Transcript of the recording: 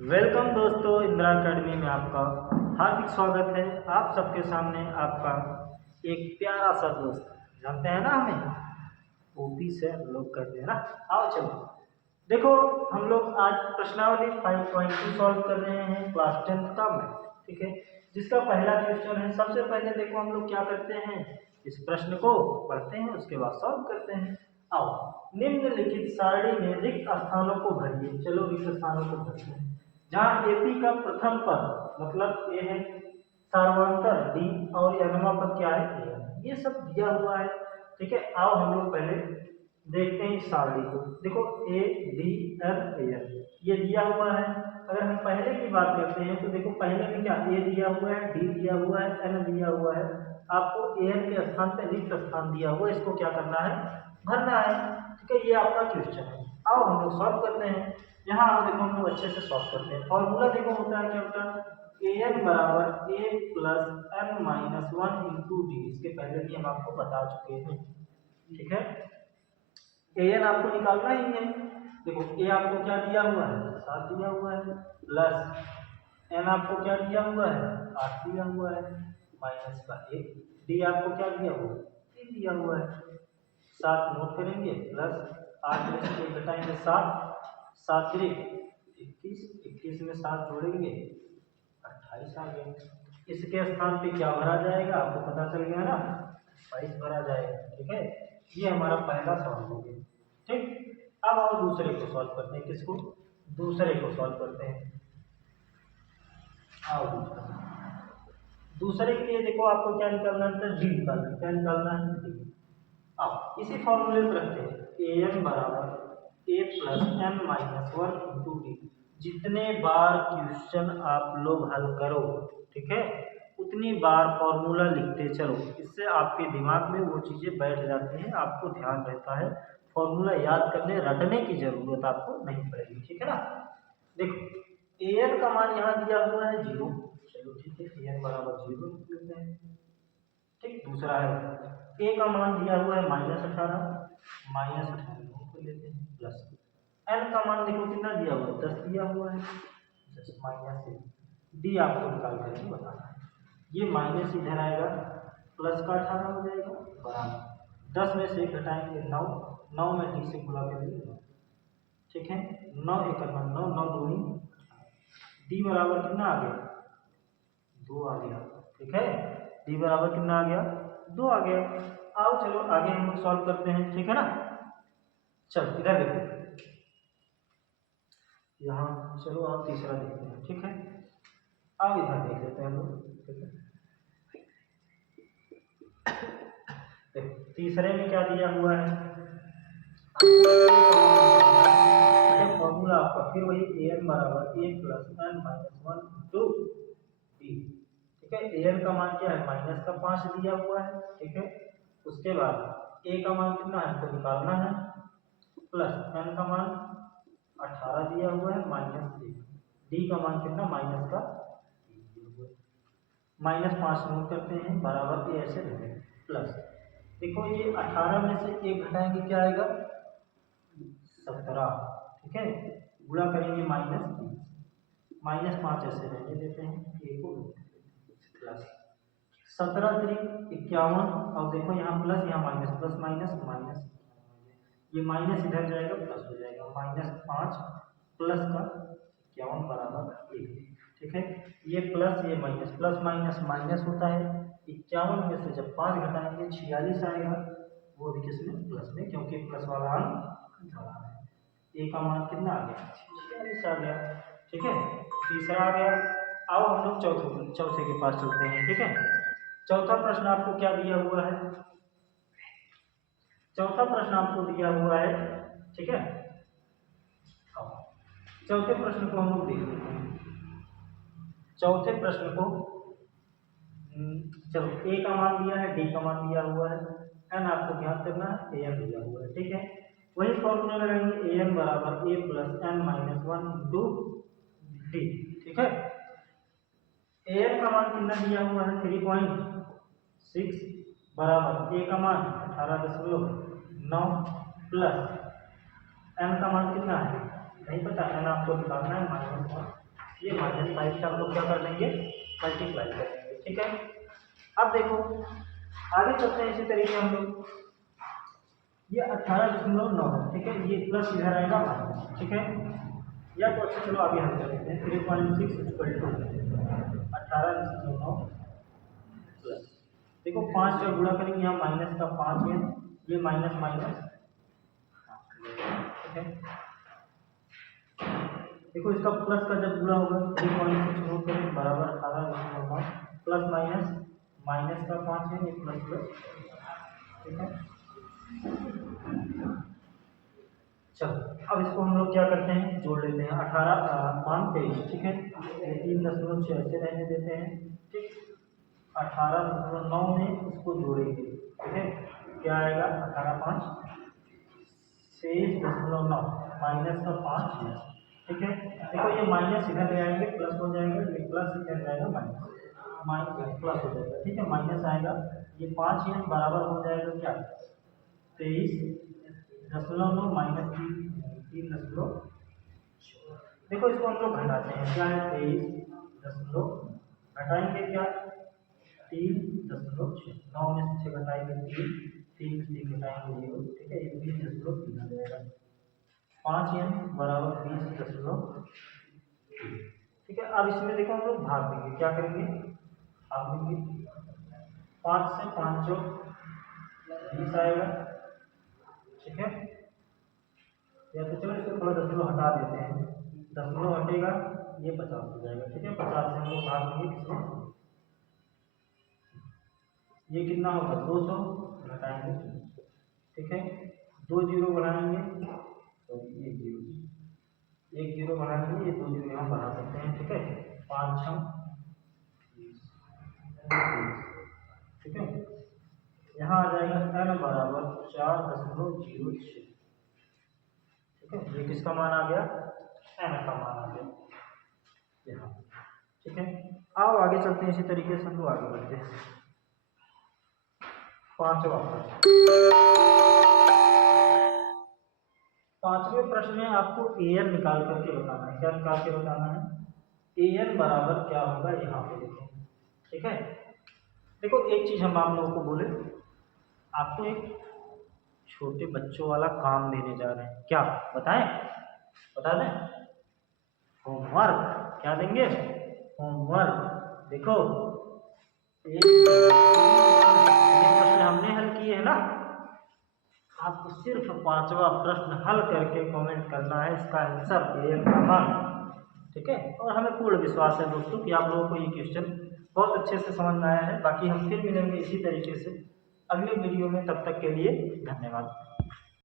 Welcome दोस्तों, Indira academy में आपका हार्दिक स्वागत है। आप सबके सामने आपका एक प्यारा सा दोस्त, जानते हैं ना हमें ओपी से हम लोग कहते हैं ना। आओ चलो देखो, हम लोग आज प्रश्नावली 5.2 सॉल्व कर रहे हैं क्लास 10th का मैथ, ठीक है। जिसका पहला क्वेश्चन है। सबसे पहले देखो हम लोग क्या करते हैं, इस प्रश्न को पढ़ते हैं, उसके बाद सॉल्व करते हैं। आओ, निम्नलिखित सारणी में रिक्त स्थानों को भरिए। चलो रिक्त स्थानों को भरते हैं। जहाँ एपी का प्रथम पद मतलब ए है, सार्वंतर डी और यनवा पद क्या है ए है। ये सब दिया हुआ है, ठीक है। आओ हम लोग पहले देखते हैं इस सारणी को। देखो A D N A N ये दिया हुआ है। अगर हम पहले की बात करते हैं तो देखो पहले में क्या ए दिया हुआ है, डी दिया हुआ है, एन दिया हुआ है। आपको ए एन के स्थान पे रिक्त स्थान दिया हुआ है, इसको क्या करना है, भरना है, ठीक है। ये आपका क्वेश्चन है। आओ हम लोग सॉल्व करते हैं। यहाँ आप देखो हम लोग अच्छे से सॉल्व करते हैं। फॉर्मूला देखो होता है क्या, होता है ए एन बराबर A plus N minus one into D. इसके पहले भी हम आपको बता चुके हैं, ठीक है। ए एन आपको निकालना ही है। देखो ए आपको क्या दिया हुआ है, 7 दिया हुआ है, प्लस एन आपको क्या दिया हुआ है, 8 दिया हुआ है, माइनस का 1, डी आपको क्या दिया हुआ है, 3 दिया हुआ है। 7 नोट करेंगे, प्लस 8 में से 1 घटाएंगे 7, 7 3 21, 21 में 7 जोड़ेंगे 28 आ गया। इसके स्थान पे क्या भरा जाएगा, आपको पता चल गया ना, 22 भरा जाएगा, ठीक है। ये हमारा पहला सवाल हो गया, ठीक। अब आओ दूसरे को सॉल्व करते हैं। किसको, दूसरे को सॉल्व करते हैं। आओ दूसरे के लिए देखो आपको क्या निकालना है, डी निकालना है। क्या निकालना है, डी। अब इसी फॉर्मूले को रखते हैं, ए एन बराबर A plus N minus one into D. जितने बार क्वेश्चन आप लोग हल करो, ठीक है, उतनी बार फॉर्मूला लिखते चलो। इससे आपके दिमाग में वो चीज़ें बैठ जाती हैं, आपको ध्यान रहता है। फॉर्मूला याद करने रटने की जरूरत आपको नहीं पड़ेगी, ठीक है ना। देखो ए एन का मान यहाँ दिया हुआ है 0, चलो ठीक है, ए एन बराबर 0 लिख लेते हैं, ठीक। दूसरा है ए का मान दिया हुआ है -18, -18 को लेते हैं, प्लस एन का मान देखो कितना दिया हुआ है, 10 दिया हुआ है, 10 माइनस से डी आपको निकाल करके बताना है। ये माइनस इधर आएगा, प्लस का 18 हो जाएगा, बराबर 10 में से घटाएंगे 9, 9 में डी से गुणा करेंगे 9, ठीक है। 9 एक 9, 9 दूनी, डी बराबर कितना आ गया, 2 आ गया, ठीक है। डी बराबर कितना आ गया, 2 आ गया। आओ चलो आगे हम लोग सॉल्व करते हैं, ठीक है ना। चलो इधर देखो, यहाँ चलो आप तीसरा देखते हैं, ठीक है। अब इधर देख लेते हैं हम लोग, ठीक है। देखो तीसरे में क्या दिया हुआ है, फॉर्मूला आपका फिर वही ए एन बराबर A plus N minus one into D, ठीक है। ए एन का मान क्या है, माइनस का 5 दिया हुआ है, ठीक है। उसके बाद ए का मान कितना है, हमको निकालना है, प्लस एन का मान 18 दिया हुआ है, -1, डी का मान कितना, माइनस का -5 नोट करते हैं, बराबर ये ऐसे रहे, प्लस देखो ये 18 में से 1 घटाएंगे क्या आएगा, 17, ठीक है। गुणा करेंगे -5 ऐसे रहने देते हैं, ए को प्लस 17 3 51, और देखो यहाँ प्लस यहाँ माइनस, प्लस माइनस माइनस, ये माइनस इधर जाएगा, प्लस हो जाएगा, -5 प्लस का 51 बराबर 1, ठीक है। ये प्लस ये माइनस, प्लस माइनस माइनस होता है। 51 में से जब 5 घटाएंगे 46 आएगा, वो भी किसमें, प्लस में, क्योंकि प्लस वाला अंक धरा है। ए का मान कितना आ गया, 46 आ गया, ठीक है। तीसरा आ गया। आओ हम लोग चौथे के पास चलते हैं, ठीक है। चौथा प्रश्न आपको क्या दिया हुआ है, चौथा प्रश्न आपको दिया हुआ है, ठीक है। चौथे प्रश्न को हम लोग देख लेते हैं। चौथे प्रश्न को चलो ए का मान दिया है, डी का मान दिया हुआ है, एन आपको ज्ञात करना है, ए एन दिया हुआ है, ठीक है। वही फॉर्मूला लगाएंगे, ए एन बराबर A plus N minus one into D, ठीक है। ए एन का मान कितना दिया हुआ है, 3.6 बराबर ए का मान 18.9 प्लस एन का मान कितना है, नहीं पता, एन आपको निकालना है, -1, ये -5 से हम लोग क्या कर देंगे, मल्टीप्लाई कर देंगे। ठीक है, अब देखो आगे चलते हैं इसी तरीके हम लोग। ये 18.9 है, ठीक है, ये प्लस इधर आएगा माइनस। ठीक है, या तो अच्छा चलो आगे हम कर लेते हैं। 3.6 इक्वल टू 18.9 प्लस, देखो 5 जब गुणा करेंगे यहाँ माइनस का 5 है, ये माइनस माइनस। ठीक है, देखो इसका प्लस का जब गुणा होगा 3.6 नोट करें बराबर 18.9 प्लस माइनस, माइनस का 5 है, ये प्लस प्लस। ठीक है, चलो अब इसको हम लोग क्या करते हैं, जोड़ लेते हैं। 18 5 23। ठीक है, ये 3.6 ऐसे रहने देते हैं। ठीक, 18.9 में इसको जोड़ेंगे। ठीक है, क्या आएगा, 18 5 23.9 माइनस का 5 है। ठीक है, देखो ये माइनस इधर ले आएंगे प्लस हो जाएगा, ये प्लस इधर जाएगा माइनस, माइनस प्लस हो जाएगा। ठीक है, माइनस आएगा, ये 5 है बराबर हो जाएगा क्या, 23.9 माइनस 3.। देखो इसको हम लोग घटाते हैं, क्या है 23 घटाएंगे क्या, 3.6, 9 में से 6 घटाएंगे 3, 3 में से 3 घटाएंगे 0। ठीक है, ये 20.3 आ जाएगा, 5 n बराबर 20.3। ठीक है, अब इसमें देखो हम लोग भाग देंगे, क्या करेंगे, भाग देंगे। 5 से 5 जो 20 आएगा। ठीक है, या तो चलो इसको थोड़ा दशमलव हटा देते हैं, दशमलव हटेगा ये 50 हो जाएगा। ठीक है, 50 से हम लोग भाग देंगे किसमें, ये कितना होगा 200 घटाएंगे। ठीक है, 2 जीरो बढ़ाएंगे, तो ये जीरो, एक जीरो बढ़ाएंगे, ये 2 जीरो यहाँ बढ़ा सकते हैं। ठीक है, 5 6 30। ठीक है, यहाँ आ जाएगा n बराबर 4.06। ठीक है, ये किसका मान आ गया, n का मान आ गया यहाँ। ठीक है, आओ आगे चलते हैं, इसी तरीके से हम लोग आगे बढ़ते हैं। पांचवें प्रश्न में आपको an निकाल करके बताना है। क्या निकाल के बताना है, an बराबर क्या होगा, यहाँ पे देखें। ठीक है, देखो एक चीज हम आप लोगों को बोले, आपको एक छोटे बच्चों वाला काम देने जा रहे हैं, क्या बताएं, बता दें, होमवर्क। क्या देंगे, होमवर्क। देखो ये प्रश्न हमने हल किए है ना, आपको सिर्फ 5वां प्रश्न हल करके कमेंट करना है इसका आंसर an का मान। ठीक है, और हमें पूर्ण विश्वास है दोस्तों कि आप लोगों को ये क्वेश्चन बहुत अच्छे से समझ में आया है। बाकी हम फिर मिलेंगे इसी तरीके से अगले वीडियो में, तब तक के लिए धन्यवाद।